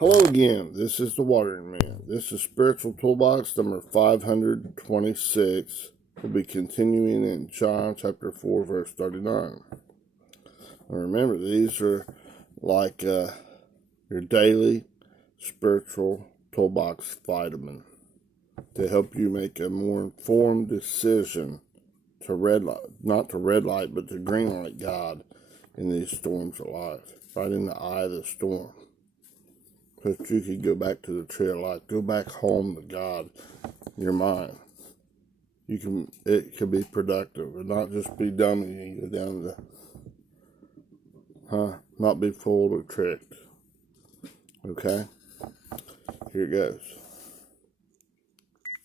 Hello again, this is the Watering Man. This is Spiritual Toolbox number 526. We'll be continuing in John chapter 4, verse 39. And remember, these are like your daily spiritual toolbox vitamin to help you make a more informed decision to red light, not to red light, but to green light God in these storms of life, right in the eye of the storm. Because you could go back to the tree of life, go back home to God, your mind. It can be productive and not just be dumb and you go down to, not be fooled or tricked. Okay? Here it goes.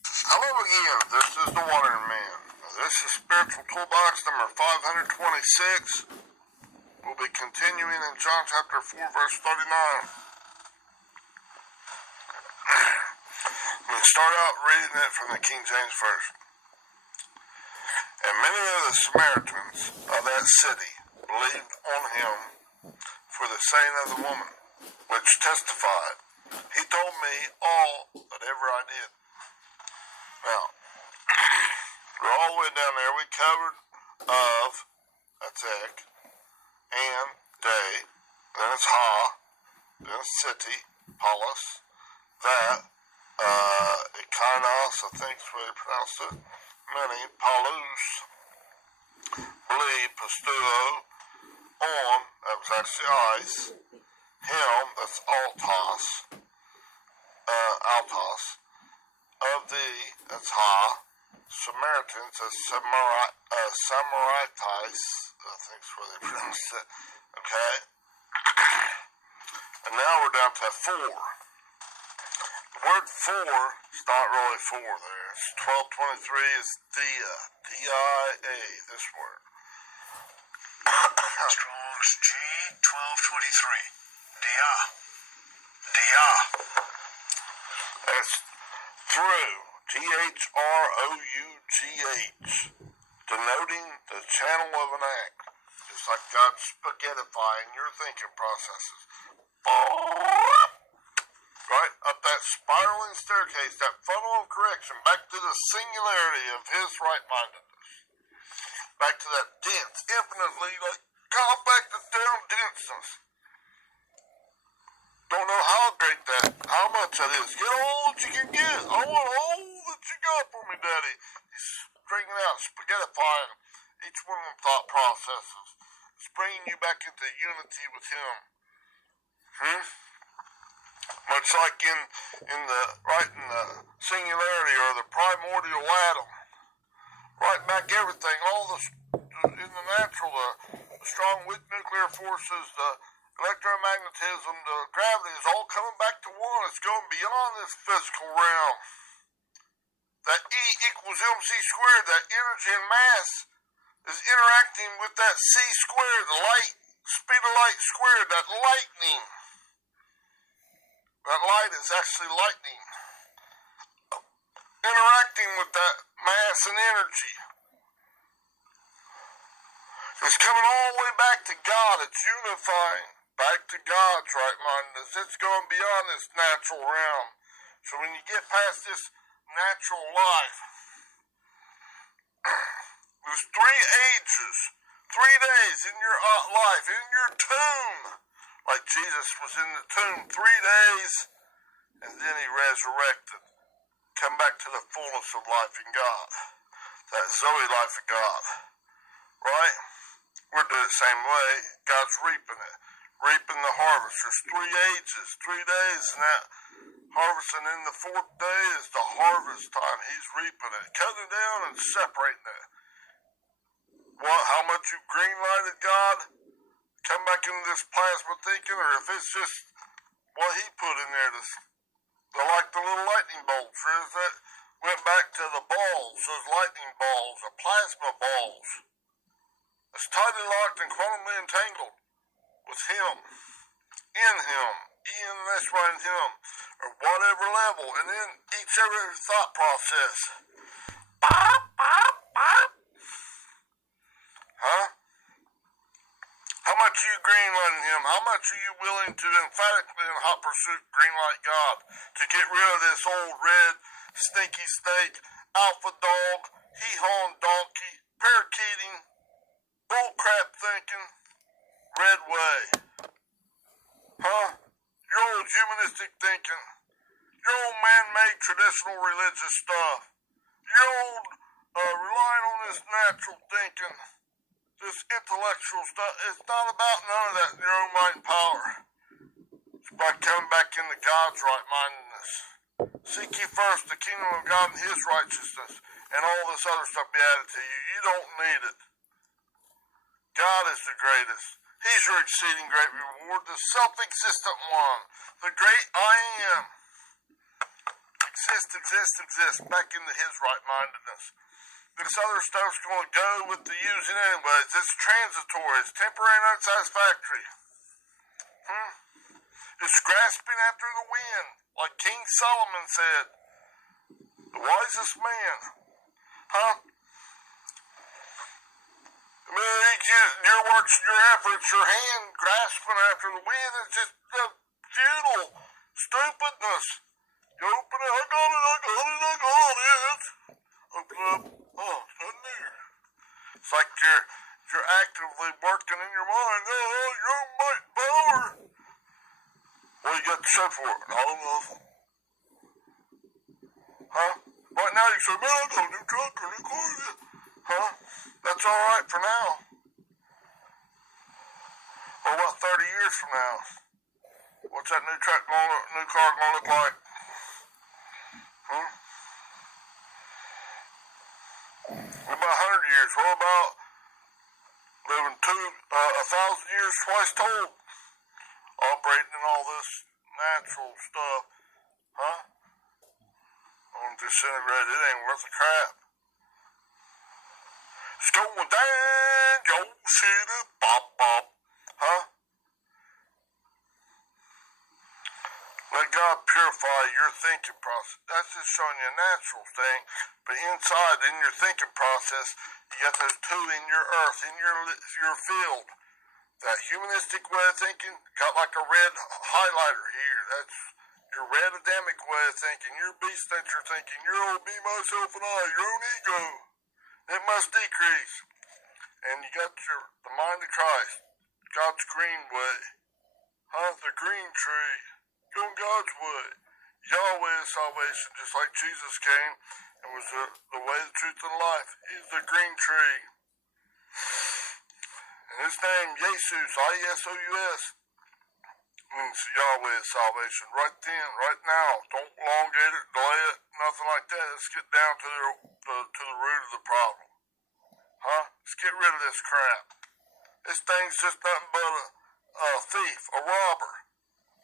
Hello again, this is the Watering Man. This is Spiritual Toolbox number 526. We'll be continuing in John chapter 4, verse 39. I'm going to start out reading it from the King James Version. And many of the Samaritans of that city believed on him for the saying of the woman, which testified, he told me all that ever I did. Now, we're all the way down there. We covered of, that's ek, and day, then it's ha, then it's city, polis, that, Ekinos, I think is what they pronounce it, many, Paulus, believe, Pistuo, on, that was actually ice, him, that's Altos, of thee, that's Ha, Samaritans, that's Samarites, I think is what they pronounce it, okay, and now we're down to 4. The word for is not really for there. It's 1223 is dia, D-I-A, this word. Strong's G 1223. Dia. Dia. That's through, T-H-R-O-U-G-H, denoting the channel of an act, just like God's spaghettifying your thinking processes. Right up that spiraling staircase, that funnel of correction, back to the singularity of his right-mindedness. Back to that dense, infinitely, like, compacted down denseness. Don't know how great that, how much that is. Get all that you can get. I want all that you got for me, Daddy. He's stringing out, spaghettifying each one of them thought processes. It's bringing you back into unity with him. Much like in the singularity or the primordial atom. Right back everything, all the in the natural, the strong weak nuclear forces, the electromagnetism, the gravity is all coming back to one. It's going beyond this physical realm. That E equals mc squared, that energy and mass is interacting with that c squared, the light, speed of light squared, that lightning. That light is actually lightning. Interacting with that mass and energy. It's coming all the way back to God. It's unifying back to God's right-mindedness. It's going beyond this natural realm. So when you get past this natural life, there's 3 ages, 3 days in your life, in your tomb. Like Jesus was in the tomb 3 days, and then he resurrected. Come back to the fullness of life in God. That Zoe life of God. Right? We're doing it the same way. God's reaping it. Reaping the harvest. There's 3 ages, 3 days, and that harvesting in the 4th day is the harvest time. He's reaping it. Cutting it down and separating it. How much you green-lighted God? Come back into this plasma thinking, or if it's just what he put in there, like the little lightning bolts, that went back to the balls, those lightning balls, or plasma balls. It's tightly locked and quantumly entangled with him, in him, that's right in him, or whatever level, and then each every thought process. How much you green light in him, how much are you willing to emphatically in hot pursuit green light God to get rid of this old red stinky snake, alpha dog, hee-hawing donkey, parakeeting, bullcrap thinking, red way? Huh? Your old humanistic thinking, your old man-made traditional religious stuff, your old relying on this natural thinking, this intellectual stuff. It's not about none of that in your own mind and power. It's about coming back into God's right-mindedness. Seek ye first the kingdom of God and his righteousness, and all this other stuff be added to you. You don't need it. God is the greatest. He's your exceeding great reward, the self-existent one, the great I am. Exist, back into his right-mindedness. This other stuff's going to go with the using anyways. It's transitory. It's temporary and unsatisfactory. It's grasping after the wind, like King Solomon said, the wisest man. Huh? I mean, your works, your efforts, your hand grasping after the wind is just futile stupidness. You open it, I got it. Open it up, oh, it's nothing there. It's like you're actively working in your mind. Oh, your might power. What you got to show for it? I don't know. Huh? Right now you say, man, I got a new truck or a new car. Huh? That's alright for now. What about 30 years from now? What's that new car gonna look like? Huh? What about 100 years? What about living 1,000 years twice told? Operating in all this natural stuff. Huh? On disintegrate, it ain't worth a crap. It's going down, your city, bop. Huh? Let God purify your thinking process. That's just showing you a natural thing. But inside, in your thinking process, you got those two in your earth, in your field. That humanistic way of thinking got like a red highlighter here. That's your red Adamic way of thinking. Your beast nature thinking. Your old me, myself, and I. Your own ego. It must decrease. And you got the mind of Christ. God's green way. Huh? The green tree. Going God's way. Yahweh is salvation, just like Jesus came and was the way, the truth, and life. He's the green tree. And his name, Jesus, I-E-S-O-U-S, means Yahweh is salvation. Right then, right now. Don't elongate it, delay it, nothing like that. Let's get down to the root of the problem. Huh? Let's get rid of this crap. This thing's just nothing but a thief, a robber.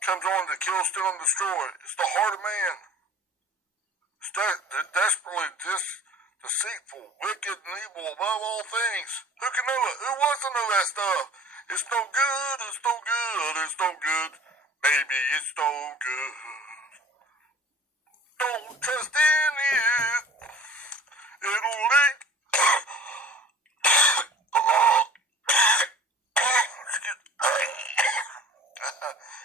Comes on to kill, steal, and destroy. It's the heart of man. It's desperately deceitful, wicked, and evil above all things. Who can know it? Who wants to know that stuff? It's no good, it's no good, it's no good. Baby, it's no good. Don't trust in it. It'll leak.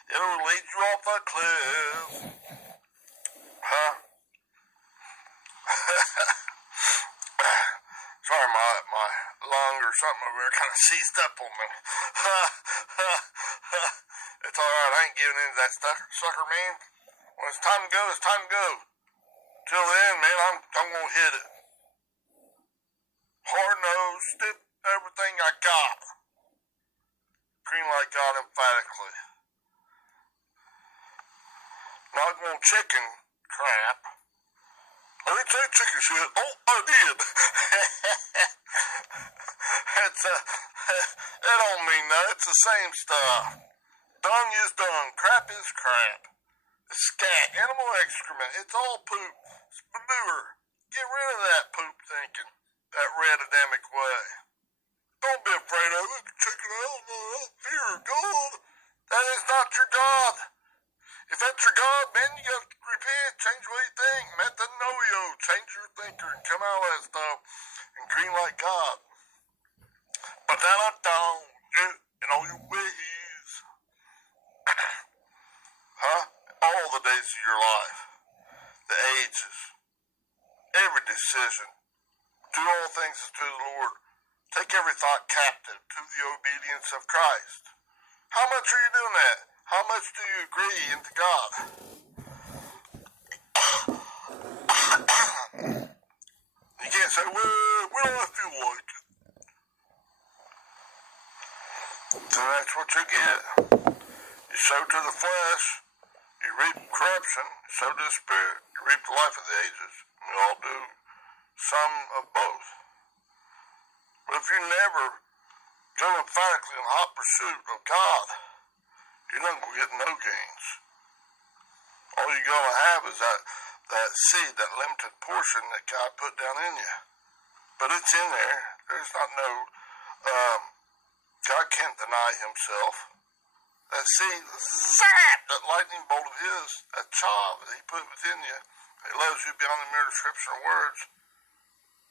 It'll lead you off a cliff. Huh? Sorry, my lung or something over there kind of seized up on me. It's alright, I ain't giving in to that sucker, man. When it's time to go, it's time to go. Till then, man, I'm gonna hit it. Hard nose, stiff, everything I got. Green light God emphatically. Not going chicken crap. I didn't say chicken shit. Oh, I did. That don't mean that. It's the same stuff. Dung is dung. Crap is crap. It's scat. Animal excrement. It's all poop. It's manure. Get rid of that poop thinking. That red Adamic way. Don't be afraid of it. Chicken out. Fear of God. That is not your God. If that's your God, man, you gotta repent, change the way you think, metanoia, change your thinker, and come out of that stuff, and green like God. But that I don't, in all your ways. days of your life, the ages, every decision. Do all things unto the Lord. Take every thought captive to the obedience of Christ. How much are you doing that? How much do you agree into God? You can't say, well, when I feel like it. Then that's what you get. You sow to the flesh, you reap corruption. You sow to the spirit, you reap the life of the ages. We all do some of both. But if you never go emphatically in hot pursuit of God, you're not going to get no gains. All you're going to have is that seed, that limited portion that God put down in you. But it's in there. There's not no, God can't deny himself. That seed, zap, that lightning bolt of his, that child that he put within you, he loves you beyond the mere description of words.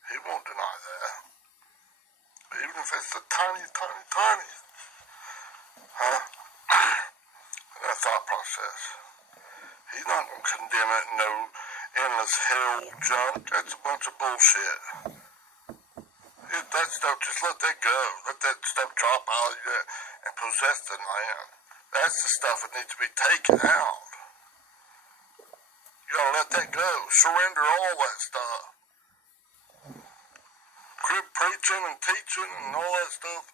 He won't deny that. Even if it's the tiny, that thought process. He's not going to condemn it in no endless hell junk. That's a bunch of bullshit. That stuff, just let that go. Let that stuff drop out of you and possess the land. That's the stuff that needs to be taken out. You gotta let that go. Surrender all that stuff. Quit preaching and teaching and all that stuff.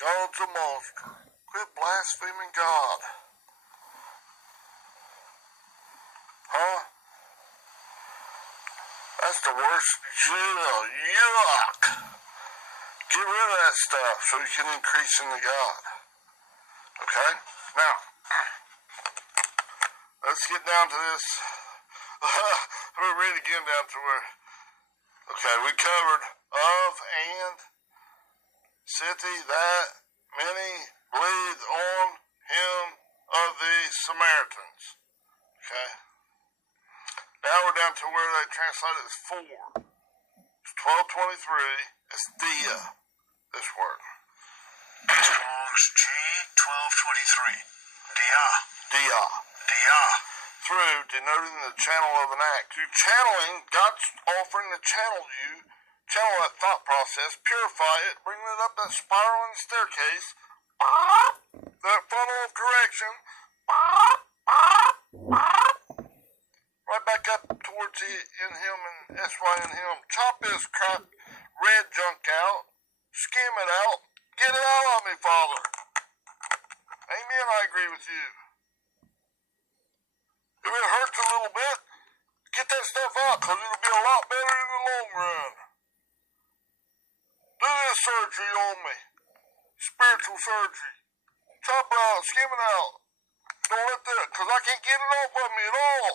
God's a monster. Quit blaspheming God. Huh? That's the worst. Yuck. Get rid of that stuff so you can increase into God. Okay? Now, let's get down to this. Let me read again down to where. Okay, we covered of and city that many believed on him of the Samaritans. Okay? Now we're down to where they translate it as 4. It's 12:23. It's dia, this word. Strong's G 1223. Dia. Dia. Dia. Through, denoting the channel of an act. You're channeling, God's offering to channel that thought process, purify it, bring it up that spiraling staircase, that funnel of correction, right back up towards the in him and SY in him. Chop this crap red junk out, skim it out, get it out of me, Father. Amen, I agree with you. If it hurts a little bit, get that stuff out, because it'll be a lot better in the long run. Do this surgery on me. Spiritual surgery. Chop it out, skim it out. Don't let that, because I can't get it off of me at all.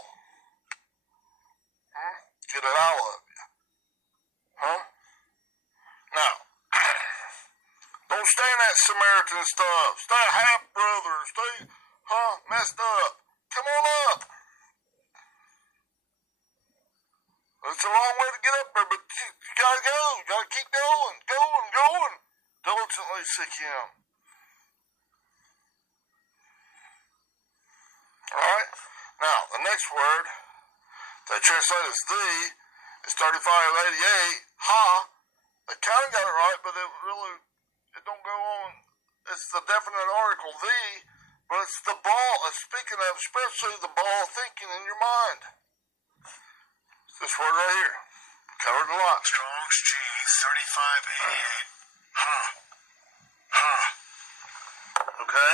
Get it out of you. Huh? Now, don't stay in that Samaritan stuff. Stay half-brother. Stay, messed up. Come on up. It's a long way to get up there, but you gotta go. You gotta keep going. Diligently seek him. Alright? Now, the next word they translate as thee is 3588. Ha. They kind of got it right, but it don't go on. It's the definite article, thee, but it's the ball. It's speaking of, especially the ball of thinking in your mind. It's this word right here. Covered a lot. Strong's G 3588. Ha. Okay?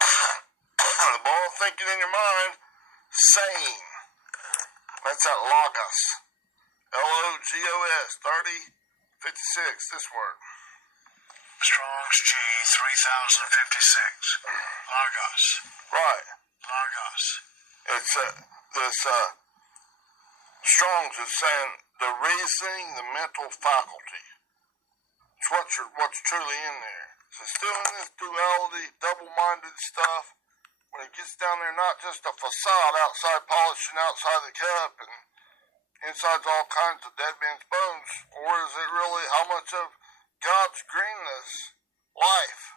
The ball of thinking in your mind, saying. That's that logos. Logos. 3056. This word. Strong's G 3056. Logos. Right. Logos. It's this Strong's is saying the reasoning, the mental faculty. It's what's truly in there. So still in this duality, double-minded stuff. When it gets down there, not just a facade outside polishing outside the cup and inside's all kinds of dead men's bones, or is it really how much of God's greenness, life,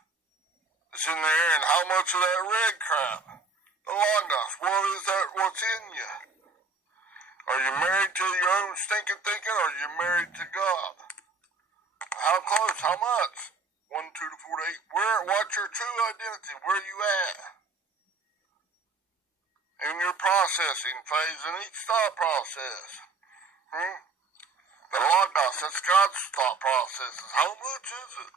is in there, and how much of that red crap, the logos, word is that what's in you? Are you married to your own stinking thinking, or are you married to God? How close? How much? 1, 2 to 4 to 8. What's your true identity? Where are you at? In your processing phase, in each thought process. The logos, that's God's thought processes. How much is it?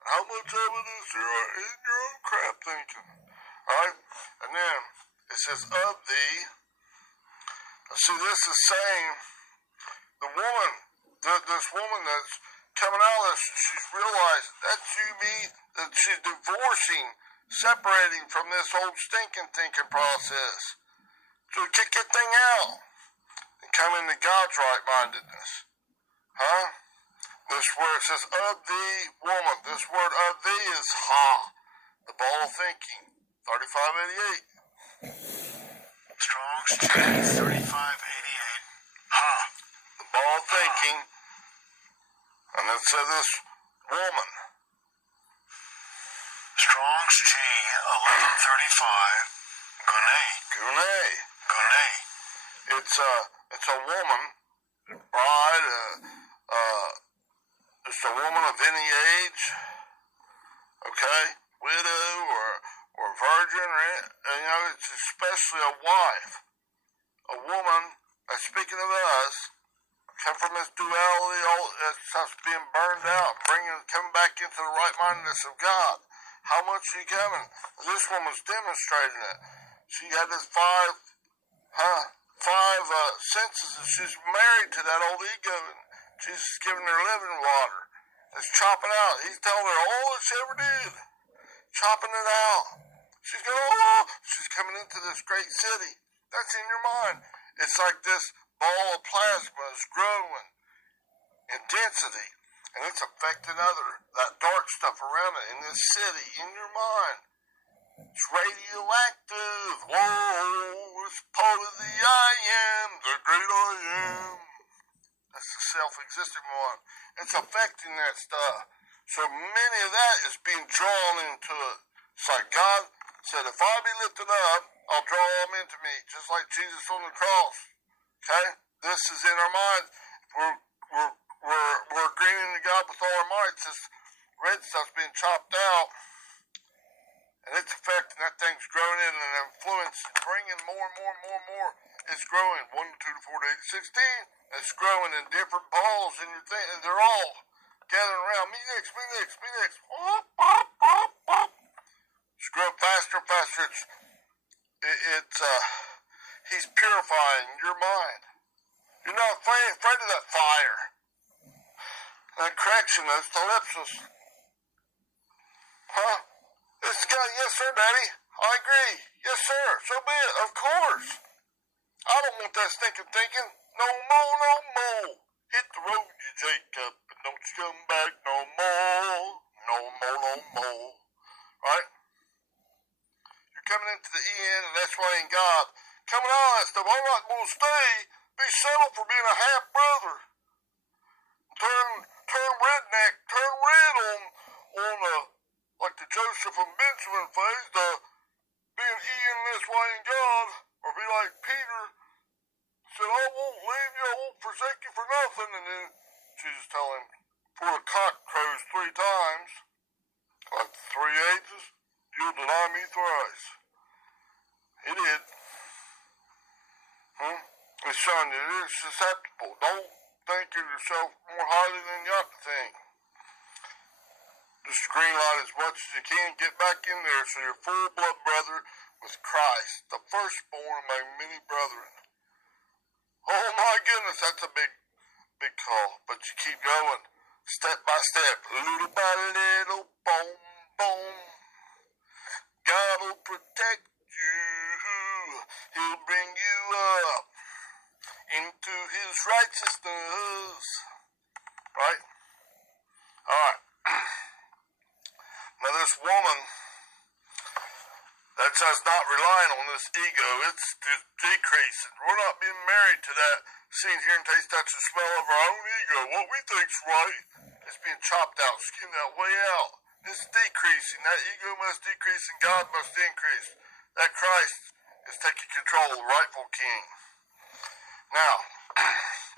How much of it is there in your own crap thinking? Alright? And then it says, of thee. See, this is saying the woman, this woman that's coming out of this, she's realized that's that she's divorcing, separating from this old stinking thinking process. So kick that thing out and come into God's right-mindedness. Huh? This word says, of thee, woman. This word of thee is ha, the ball of thinking. 3588. Strong's G 3588. Ha. The ball of thinking. And it says this woman. Strong's G 1135. Gune. It's a woman, bride, just a woman of any age, okay, widow or virgin, it's especially a wife, a woman. Speaking of us, come from this duality, all stuff's being burned out, coming back into the right-mindedness of God. How much she coming? This woman's demonstrating it. She had this five senses, and she's married to that old ego, and Jesus is giving her living water. It's chopping out. He's telling her all that she ever did. Chopping it out. She's going, she's coming into this great city. That's in your mind. It's like this ball of plasma is growing in density, and it's affecting that dark stuff around it in this city, in your mind. It's radioactive. Whoa, it's part of the I am, the great I am. That's the self-existing one. It's affecting that stuff. So many of that is being drawn into it. It's like God said, if I be lifted up, I'll draw them into me, just like Jesus on the cross. Okay? This is in our minds. We're agreeing to God with all our might. This red stuff's being chopped out. And it's affecting, that thing's growing in an influence, bringing more and more and more and more. It's growing, 1 to 2 to 4 to 8 to 16. It's growing in different balls in your thing, and they're all gathering around. Me next. It's growing faster and faster. He's purifying your mind. You're not afraid of that fire. That correction, that's telepsis. Huh? This guy, yes sir, Daddy. I agree. Yes sir, so be it, of course. I don't want that stinking thinking. No more. Hit the road, you Jacob, and don't you come back no more. No more. Right? You're coming into the end, and that's why in God, coming out of that stuff, I'm not going to stay, be settled for being a half-brother. Turn redneck, turn red on like the Joseph and Benjamin phase, being Ian this way in God, or be like Peter, said, I won't leave you, I won't forsake you for nothing, and then Jesus tell him, before the cock crows 3 times, like the 3 ages, you'll deny me thrice. He did. He's showing you, you're susceptible. Don't think of yourself more highly than you ought to think. Just green light as much as you can. Get back in there so you're full blood brother with Christ, the firstborn among many brethren. Oh my goodness, that's a big call. But you keep going, step by step, little by little, boom, boom. God will protect you. He'll bring you up into his righteousness. Right? Alright. Now this woman, that's us not relying on this ego, it's decreasing. We're not being married to that, seen, hear, and taste, touch, and smell of our own ego. What we think's right is being chopped out, skinned out, way out. It's decreasing. That ego must decrease and God must increase. That Christ is taking control of the rightful king. Now,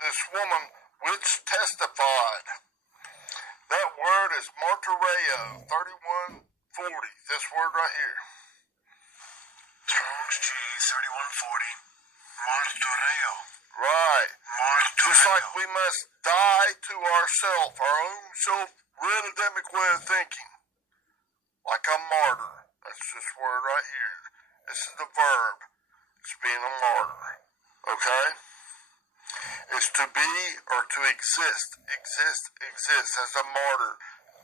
this woman which testified, that word is martyreo, 3140, this word right here. Strong's G 3140. Martureo. Right. Just like Martureo. we must die to ourselves, our own self-redemic way of thinking. Like a martyr. That's this word right here. This is the verb. It's being a martyr. Okay? It's to be or to exist. Exist as a martyr.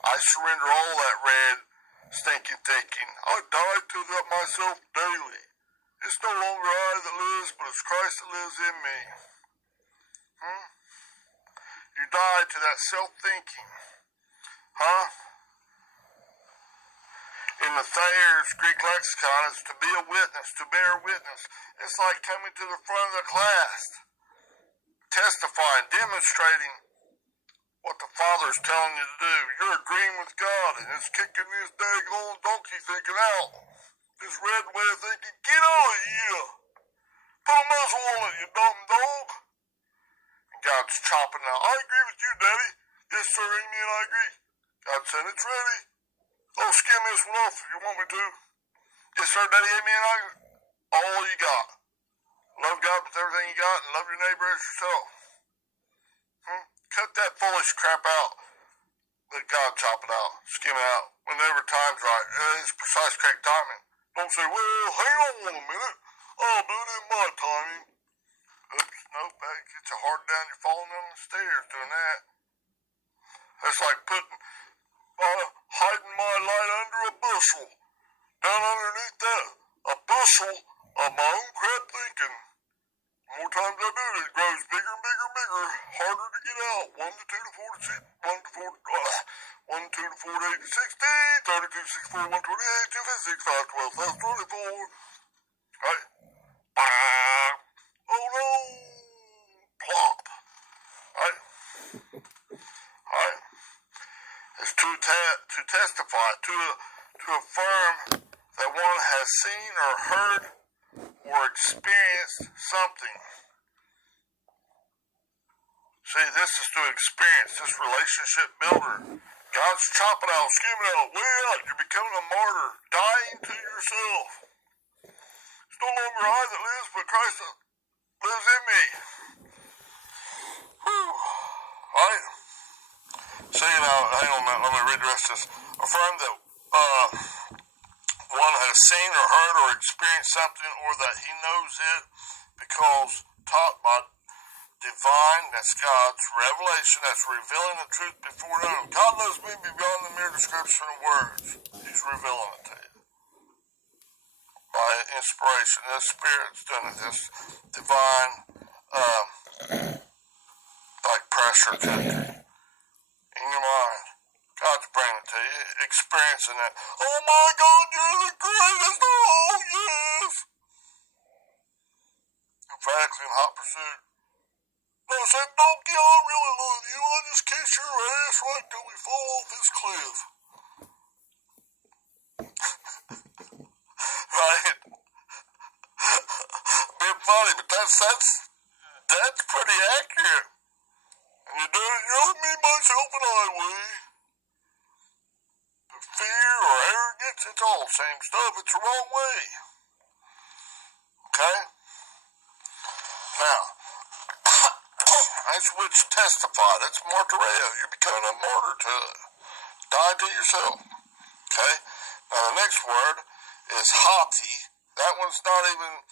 I surrender all that red, stinking thinking. I die to myself daily. It's no longer I that lives, but it's Christ that lives in me. You die to that self-thinking. Huh? In the Thayer's Greek lexicon, it's to be a witness, to bear witness. It's like coming to the front of the class, testifying, demonstrating what the Father's telling you to do. You're agreeing with God, and it's kicking this daggone donkey thinking out. This red way of thinking, get out of here. Put a muzzle on it, you dumb dog. And God's chopping out. I agree with you, Daddy. Yes, sir, amen, I agree. God said it's ready. Oh, skim this one off if you want me to. Yes, sir, Daddy, amen, I agree. All you got. Love God with everything you got and love your neighbor as yourself. Cut that foolish crap out. Let God chop it out. Skim it out. Whenever time's right. It's precise, correct timing. Don't say, well, hang on a minute. I'll do it in my timing. Oops, nope, that gets you hard down. You're falling down the stairs doing that. It's like hiding my light under a bushel. Down underneath that, a bushel of my own crap thinking. The more times I do it, it grows bigger and bigger and bigger. Harder to get out. 1 to 2 to 4 to 6, 1 to 4 to 1, 2 to 4 to 8 to 16, 32, 64, 128, 256, 5, 12, 24. Right? Oh no! Plop. Right? Right? It's to testify, to affirm that one has seen or heard or experienced something. See, this is to experience, this relationship builder. God's chopping out, skimming out, way out. You're becoming a martyr, dying to yourself. It's no longer I that lives, but Christ that lives in me. Whew. Right? See, now, hang on a minute, let me read the rest of this. Affirm that one has seen or heard or experienced something, or that he knows it because taught by divine, that's God's revelation, that's revealing the truth before known. God knows me beyond the mere description of words. He's revealing it to you. By inspiration, the Spirit's doing it. This divine, like pressure cooking in your mind. God's bringing it to you, experiencing that. Oh my God, you're the greatest! Oh yes! Emphatically in hot pursuit. No, say, donkey, I really love you. I just kiss your ass right till we fall off this cliff. Right? Bit funny, but that's pretty accurate. And you're doing it, you're me, myself, and I way. But fear or arrogance, it's all the same stuff. It's the wrong way. Okay? Now, that's which testify. That's martyreo. You're becoming a martyr to die to yourself. Okay? Now, the next word is haughty. That one's not even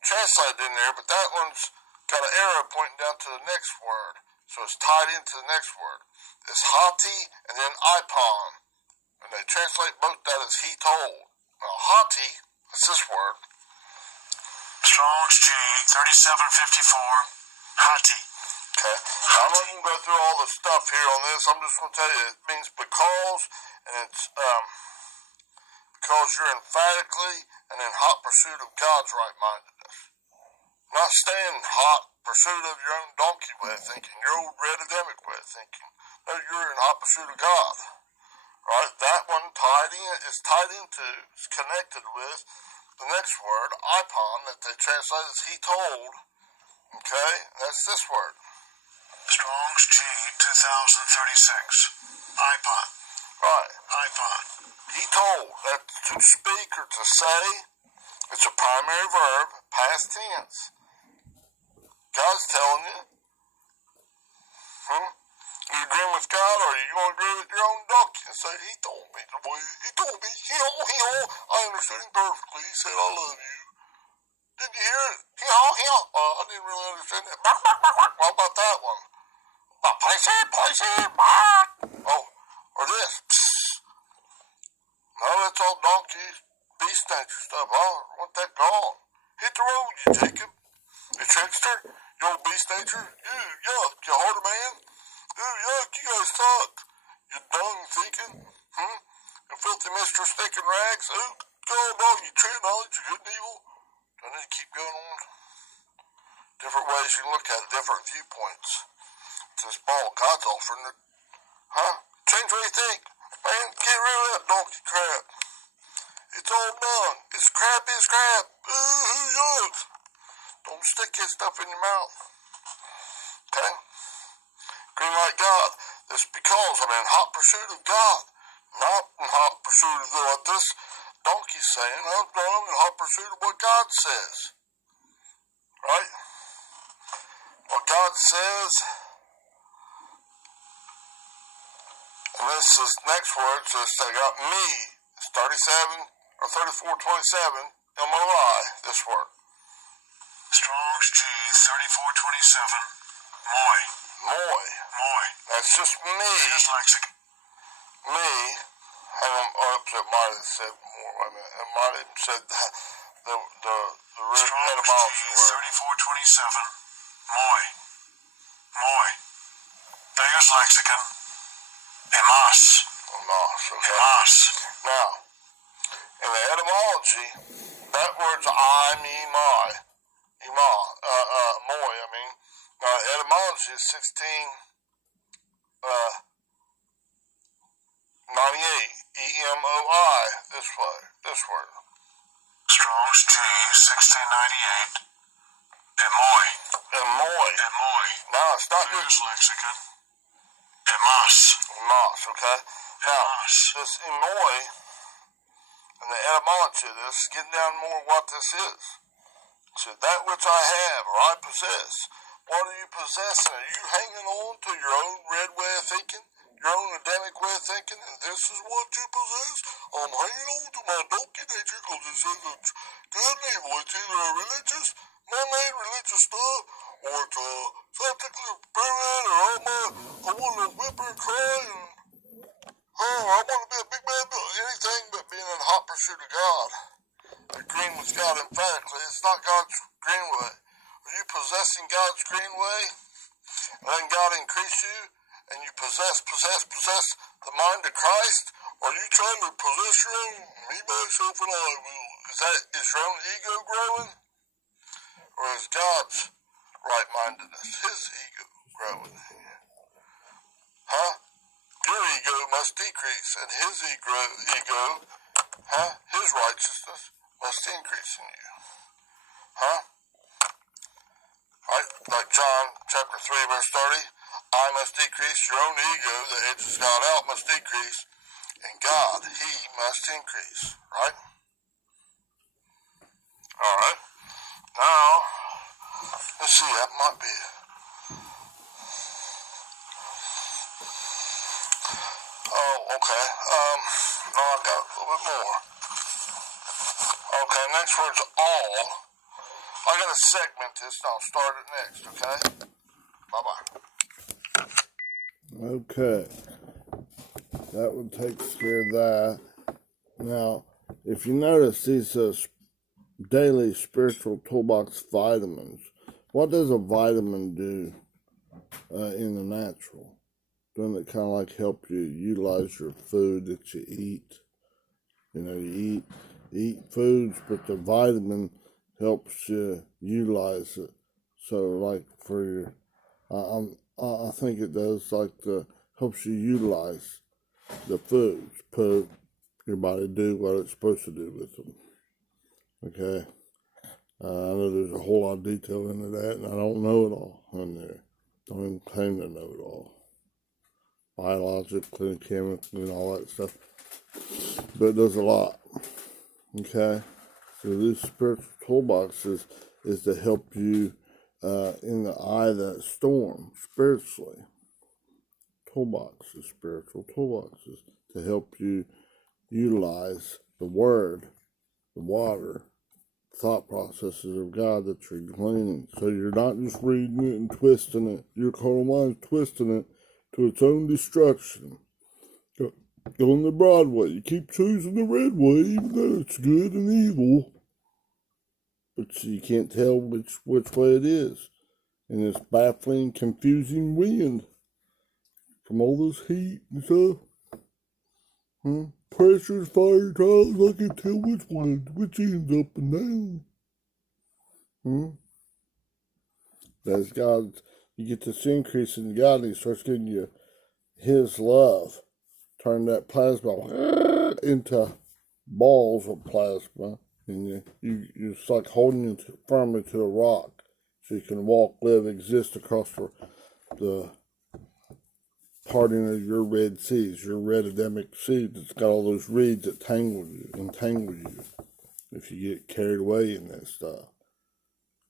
translated in there, but that one's got an arrow pointing down to the next word. So it's tied into the next word. It's haughty and then ipon. And they translate both that as he told. Now, haughty, that's this word. Strong's G 3754. Hati. Okay. I'm not going to go through all the stuff here on this. I'm just going to tell you it means because, and it's because you're emphatically and in hot pursuit of God's right-mindedness. Not staying hot pursuit of your own donkey way of thinking, your old red Adamic way of thinking. No, you're in hot pursuit of God. Right? That one is tied into, is connected with the next word, ipon, that they translate as he told. Okay, that's this word. Strong's G 2036. iPod. Right. iPod. He told. That's to speak or to say. It's a primary verb, past tense. God's telling you. You agreeing with God, or are you going to agree with your own donkey and say, he told me the way, he told me, I understood him perfectly, he said, I love you. Did you hear it? I didn't really understand that. What about that one? Place it, oh, or this. Psst. No, that's all donkey, beast nature stuff. I want that gone. Hit the road, you Jacob. You trickster, you old beast nature. You, yuck, you harder man. Ooh, yuck, you guys suck. You dung thinking. You filthy Mr. Stinking Rags. Ooh, go dog, you true knowledge, you good and evil. Do I need to keep going on? Different ways you look at it, different viewpoints. It's this ball God's offering it. Change what you think. Man, get rid of that donkey crap. It's all done. It's crap is crap. Ooh, yuck. Don't stick that stuff in your mouth. Okay? Green light God. This because I'm in hot pursuit of God. Not in hot pursuit of what this donkey's saying. I'm in hot pursuit of what God says. Right? What God says. And this is next word, says they got me. It's 37 or 3427. M-O-I, this word. Strong's G 3427. Moi. That's just me. His lexicon. Me. Hang on, it might have said more. Wait a minute. It might have said the root etymology word. 3427. Moi. Bear's lexicon. Emas. Okay. Emas. Now, in the etymology, that word's I, me, my. Moi, I mean. Now, etymology is 98. E-M-O-I, this word. Strong's G 1698. Emoi. Now, it's not Bear's just lexicon. Emas. okay? Now, this emoi, and the etymology of this, getting down more what this is. So, that which I have, or I possess. What are you possessing? Are you hanging on to your own red way of thinking? Your own Adamic way of thinking? And this is what you possess? I'm hanging on to my donkey nature because it says it's good and evil. It's either a religious, man-made religious stuff, or it's scientifically proven, or I want to whip her and cry, and I want to be a big man, anything but being in hot pursuit of God. Agreeing with God emphatically. It's not God's green way. Are you possessing God's green way? Letting God increase you, and you possess the mind of Christ? Or are you trying to possess your own, me, myself, and I will? Is your own ego growing? Or is God's right-mindedness, his ego, growing? Your ego must decrease, and his ego, his righteousness must increase in you. Right? Like John chapter 3, verse 30. I must decrease, your own ego that edges God out must decrease, and God, he must increase. Right? Alright. Now, let's see, that might be it. Oh, okay. No, I got a little bit more. Okay, next word's all. I gotta segment this and I'll start it next, okay? Bye-bye. Okay. That one takes care of that. Now, if you notice these daily spiritual toolbox vitamins, what does a vitamin do in the natural? Doesn't it kind of like help you utilize your food that you eat? You know, you eat foods, but the vitamin helps you utilize it. So, like for your, I think it does helps you utilize the foods, your body do what it's supposed to do with them. Okay. I know there's a whole lot of detail into that, and I don't know it all in there. Don't even claim to know it all. Biologically, chemically, and all that stuff. But it does a lot. Okay? So this spiritual toolbox is to help you in the eye of that storm, spiritually. Toolboxes, spiritual toolboxes, to help you utilize the Word, the water, thought processes of God that you're gleaning. So you're not just reading it and twisting it. Your carnal mind's twisting it to its own destruction. Going the broad way. You keep choosing the red way, even though it's good and evil. But you can't tell which way it is. And it's baffling, confusing wind from all this heat and stuff. Pressures, fire trials, I can tell which end's up and down. That's God. You get this increase in God, and He starts giving you His love. Turn that plasma into balls of plasma, and you're just like holding it firmly to a rock, so you can walk, live, exist across the parting of your Red Seas, your red Adamic Sea that's got all those reeds that entangle you if you get carried away in that stuff.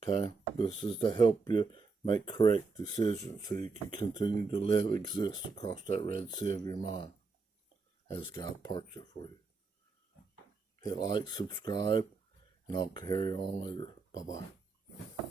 Okay? This is to help you make correct decisions so you can continue to live, exist across that Red Sea of your mind as God parts it for you. Hit like, subscribe, and I'll carry on later. Bye-bye.